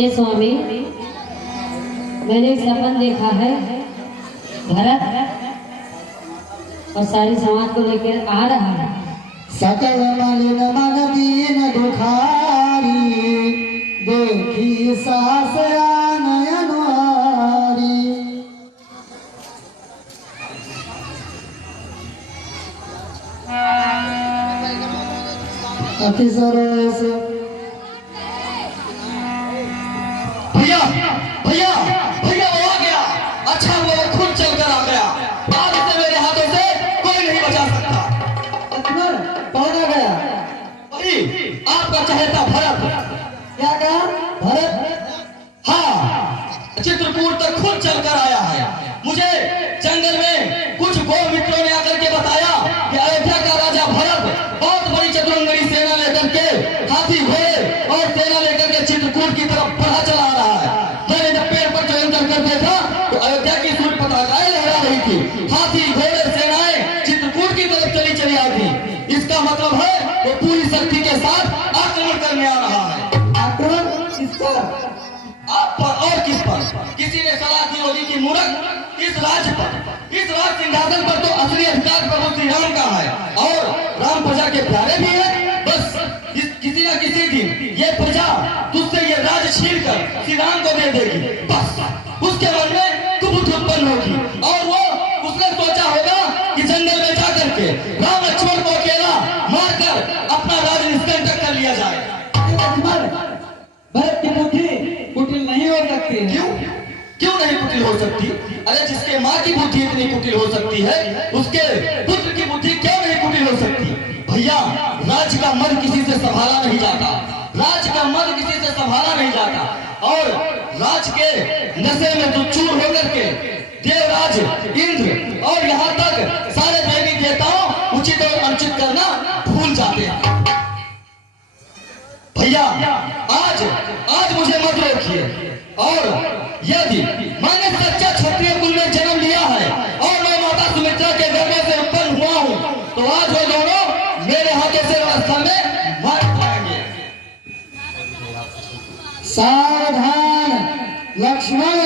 ये स्वामी, मैंने एक सपन देखा है। भरत और सारी समाज को लेकर आ रहा है। सकल मलिन मन दीन दुखारी, देखी सास नयन हारी। अति सरस भैया भैया भैया वो आ गया। अच्छा हुआ वो खुद चलकर आ गया। आज से मेरे हाथों से कोई नहीं बचा सकता। अकबर कौन आ गया? वही आपका चहेता भरत। क्या कहा? भरत? हाँ, चित्रकूट तक खुद चलकर आया है। मुझे जंगल में कुछ गौ मित्रों ने आकर के बताया कि अयोध्या का राजा भरत बहुत बड़ी चतुरंगनी सेना लेकर के हाथी घोड़े और सेना लेकर के चित्रकूट की तरफ बढ़ा चला आ रहा है। मैंने जब पेड़ पर चढ़ कर देखा तो अयोध्या की सूर्य पताकाएं लहरा रही थी। हाथी घोड़े सेनाएं चित्रकूट की तरफ चली आई थी। इसका मतलब है वो पूरी शक्ति के साथ आक्रमण करने आ रहा है। आक्रमण किस पर? आप पर और किस पर? किसी ने सलाह दी होगी कि मूर्ख, इस राज्य पर, इस राज सिंहासन पर तो असली अधिकार प्रभु श्री राम का है और राम प्रजा के प्यारे भी है। बस किसी न किसी दिन ये प्रजा तुझसे ये राज छीन कर श्री राम को दे देगी। बस उसके मन में कुबुद्धि उत्पन्न होगी और वो उसने सोचा होगा कि जंगल में जाकर के राम लक्ष्मण को अकेला मारकर अपना राज निष्कंटक कर लिया जाए। भरत की बुद्धि कुटिल नहीं हो सकती है। क्यों क्यों नहीं कुटिल हो सकती? अरे जिसके माँ की बुद्धि इतनी कुटिल हो सकती है, उसके पुत्र की बुद्धि क्यों नहीं कुटिल हो सकती? भैया, राज्य का मद किसी से संभाला नहीं जाता। राज्य का मद किसी से संभाला नहीं जाता और राज्य के नशे में तो चूर होकर के देवराज इंद्र और यहाँ तक सारे देवी देवताओं उचित और अनुचित करना भूल जाते हैं। भैया, आज आज मुझे मत रोकिए और यदि मैंने सच्चा क्षत्रिय कुल में जन्म लिया है और मैं माता सुमित्रा के गर्भ से उत्पन्न हुआ हूँ, तो आज वो दोनों मेरे हाथों से व्यवस्था में मार पाएंगे। सावधान लक्ष्मण,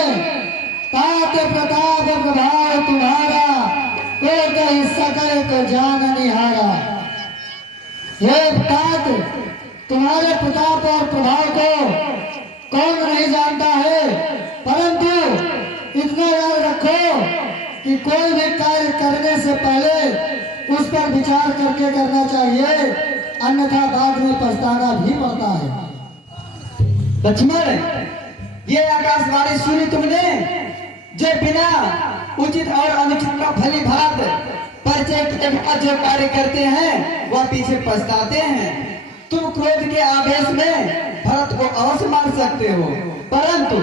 तात प्रताप प्रभाव तुम्हारा, को कहीं सकल तो जान निहारा। हे तात, तुम्हारे प्रताप और प्रभाव को कौन नहीं जानता है, परंतु इतना याद रखो कि कोई भी कार्य करने से पहले उस पर विचार करके करना चाहिए, अन्यथा बाद में पछताना भी पड़ता है। लक्ष्मण, ये आकाशवाणी सुनी तुमने? जो बिना उचित और अनुचित का भली भांत परिचय के बाद जो कार्य करते हैं वह पीछे पछताते हैं। तुम क्रोध के आवेश में भरत को अवश्य मार सकते हो, परंतु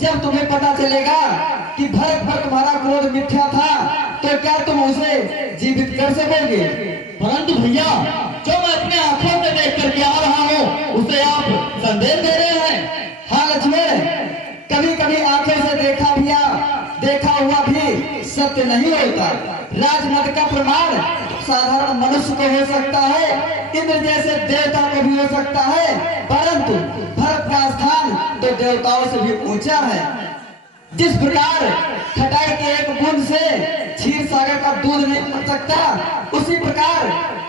जब तुम्हें पता चलेगा कि भरत पर तुम्हारा क्रोध मिथ्या था, तो क्या तुम उसे जीवित कर सकोगे? परंतु भैया, जो मैं अपने आंखों से देख करके आ रहा हूँ उसे आप संदेश दे रहे हैं। हाँ लक्ष्मण, कभी कभी आंखों से देखा हुआ भी सत्य नहीं होता। राजमद का प्रमाण साधारण मनुष्य को हो सकता है, इंद्र जैसे देवता को भी हो सकता है, परंतु भरत का स्थान तो देवताओं से भी ऊंचा है। जिस प्रकार खटाई के एक बूंद से क्षीर सागर का दूध नहीं बन सकता, उसी प्रकार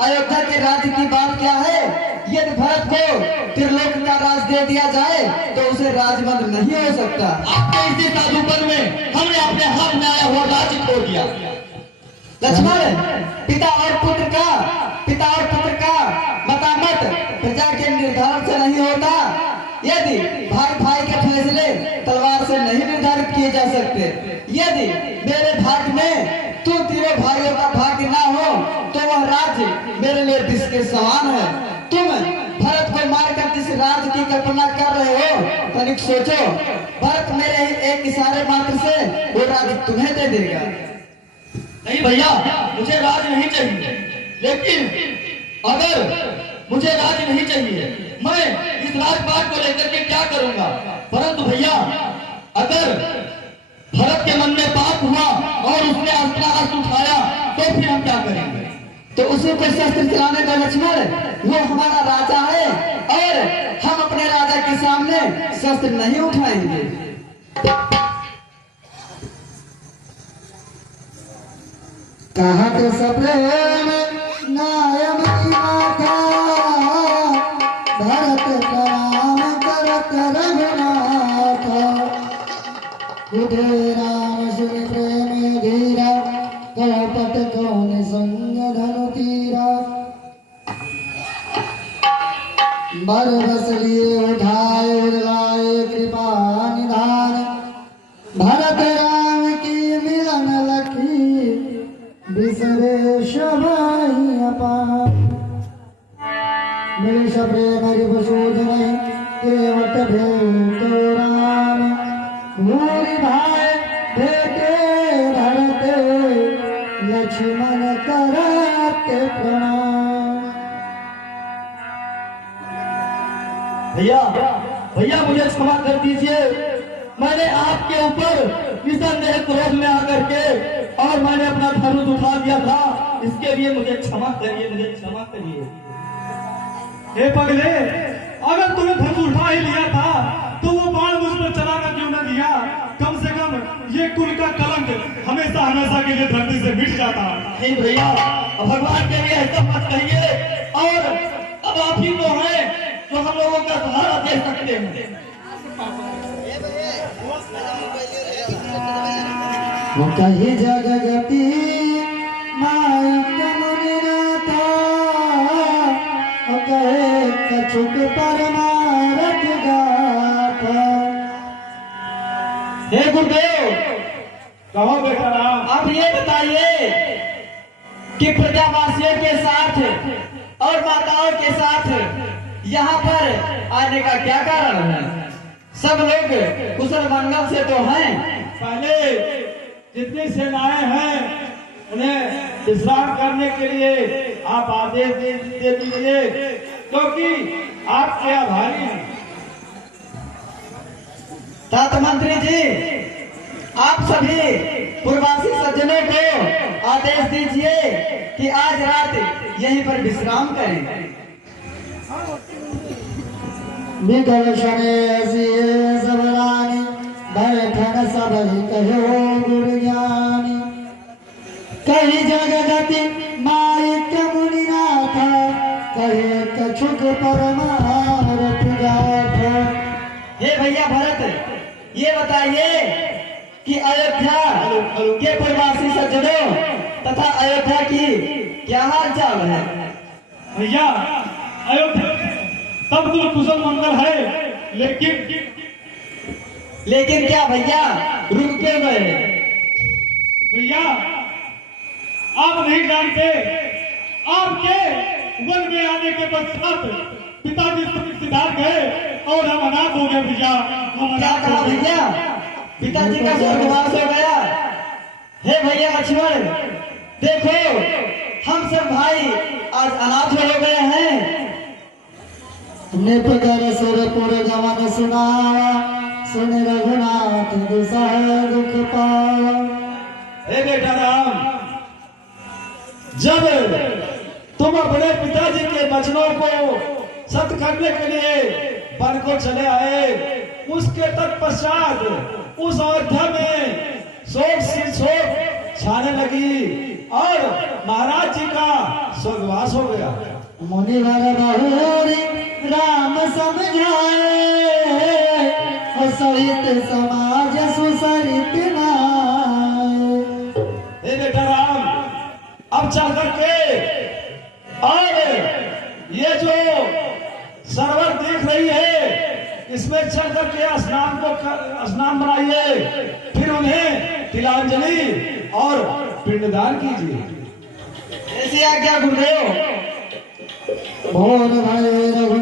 अयोध्या के राज्य की बात क्या है? यदि भरत को त्रिलोक का राज दे दिया जाए तो उसे राजमंद नहीं हो सकता। आपके इसी साधुपन में हमने अपने हाथ में आया हुआ राज्य खो दिया। लक्ष्मण, पिता और पुत्र का मतामत प्रजा के निर्धारण से नहीं होता। यदि भाई भाई के फैसले तलवार से नहीं निर्धारित किए जा सकते। यदि मेरे भाग्य में तुम तीनों भाइयों का भाग्य ना हो तो वह राज्य मेरे लिए विष के समान है। तुम भरत को मारकर जिस राज्य की कल्पना कर रहे हो, तनिक सोचो, भरत मेरे एक इशारे मात्र से वो राज्य तुम्हें दे देगा। नहीं भैया, मुझे राज नहीं चाहिए, लेकिन अगर मुझे राज नहीं चाहिए, मैं इस राजपाट को लेकर के क्या करूंगा? परंतु भैया, अगर भरत के मन में पाप हुआ और उसने अपना अस्त्र उठाया तो फिर हम क्या करेंगे? तो उसे कोई शस्त्र चलाने का लक्ष्मण वो हमारा राजा है और हम अपने राजा के सामने शस्त्र नहीं उठाएंगे। कहा तो सप्रेम नायम की माता भरत प्रणाम करत रघुनाथ उदय राम सुनि प्रेम धीरा कपट कौन संग धनु तीरा बर बस लिए उठाए उड़ाए कृपा निधान भरत राम की मिलन लखी बिसरे शबाई अपार मेरे शब्रे मेरी बसूधन केवट भेटो राम भूरि भाई भेटे भरत लक्ष्मण करते प्रणाम। भैया भैया मुझे क्षमा कर दीजिए, मैंने आपके ऊपर निसंदेह क्रोध में आकर के और मैंने अपना धनुष उठा दिया था, इसके लिए मुझे क्षमा करिए, मुझे क्षमा करिए। हे पगले, अगर तूने धनुष उठा ही लिया था तो वो बाण मुझ पर चलाकर क्यों न दिया? कम से कम ये कुल का कलंक हमेशा हमेशा के लिए धरती से मिट जाता। नहीं भैया, अब भगवान के लिए ऐसा मत कहिए, और अब आप ही तो हैं जो हम लोगों का सहारा दे सकते हैं। वो कही जगती माई कमुनि नाथा वो कहे कछुक परमारथ गाथा। हे गुरुदेव, कहो बेटा राम, आप ये बताइए कि प्रजावासियों के साथ और माताओं के साथ यहाँ पर आने का क्या कारण है? सब लोग कुशल मंगल से तो हैं। पहले जितनी सेनाएं हैं उन्हें विश्राम करने के लिए आप आदेश दे दीजिए, क्योंकि आपके आभारी हैं। तात मंत्री जी, आप सभी पूर्वासी सज्जनों को आदेश दीजिए कि आज रात यहीं पर विश्राम करें। विकल शने सिए सब रानी बैठन सब कहो गुरु ज्ञानी। कही जगति माई कमुनि नाथा कहे कछुक परमारथ गाथा। हे भैया भरत, ये बताइए कि अयोध्या के पूर्वासी सज्जनों तथा अयोध्या की क्या हाल चाल है? भैया, अयोध्या सब कुछ कुशल मंगल है, लेकिन क्या भैया रुक क्यों गए? भैया आप नहीं जानते, आपके वन में आने के पश्चात पिताजी सिद्धार्थ गए और हम अनाथ हो गए। भैया हम क्या अनाथ कहा हो गए। भैया? पिताजी का स्वर्गवास हो गया। हे भैया लक्ष्मण, देखो हम सब भाई आज अनाथ हो गए हैं। निपकर सुरपुर गमन सुनावा सुन रघुनाथ दुसह दुख पावा। हे बेटा राम, जब तुम अपने पिताजी के वचनों को सत्य करने के लिए वन को चले आए, उसके तत्पश्चात उस अयोध्या में शोक छाने लगी और महाराज जी का स्वर्गवास हो गया। मुनिवर बहुरी राम समझाए और सहित समाज सुसरित नाय। हे बेटा राम, अब चल करके और ये जो सरोवर देख रही है, इसमें चल करके स्नान बनाइए, फिर उन्हें तिलांजलि और पिंडदान कीजिए। ऐसी आज्ञा गुरुदेव। भोर भय रघु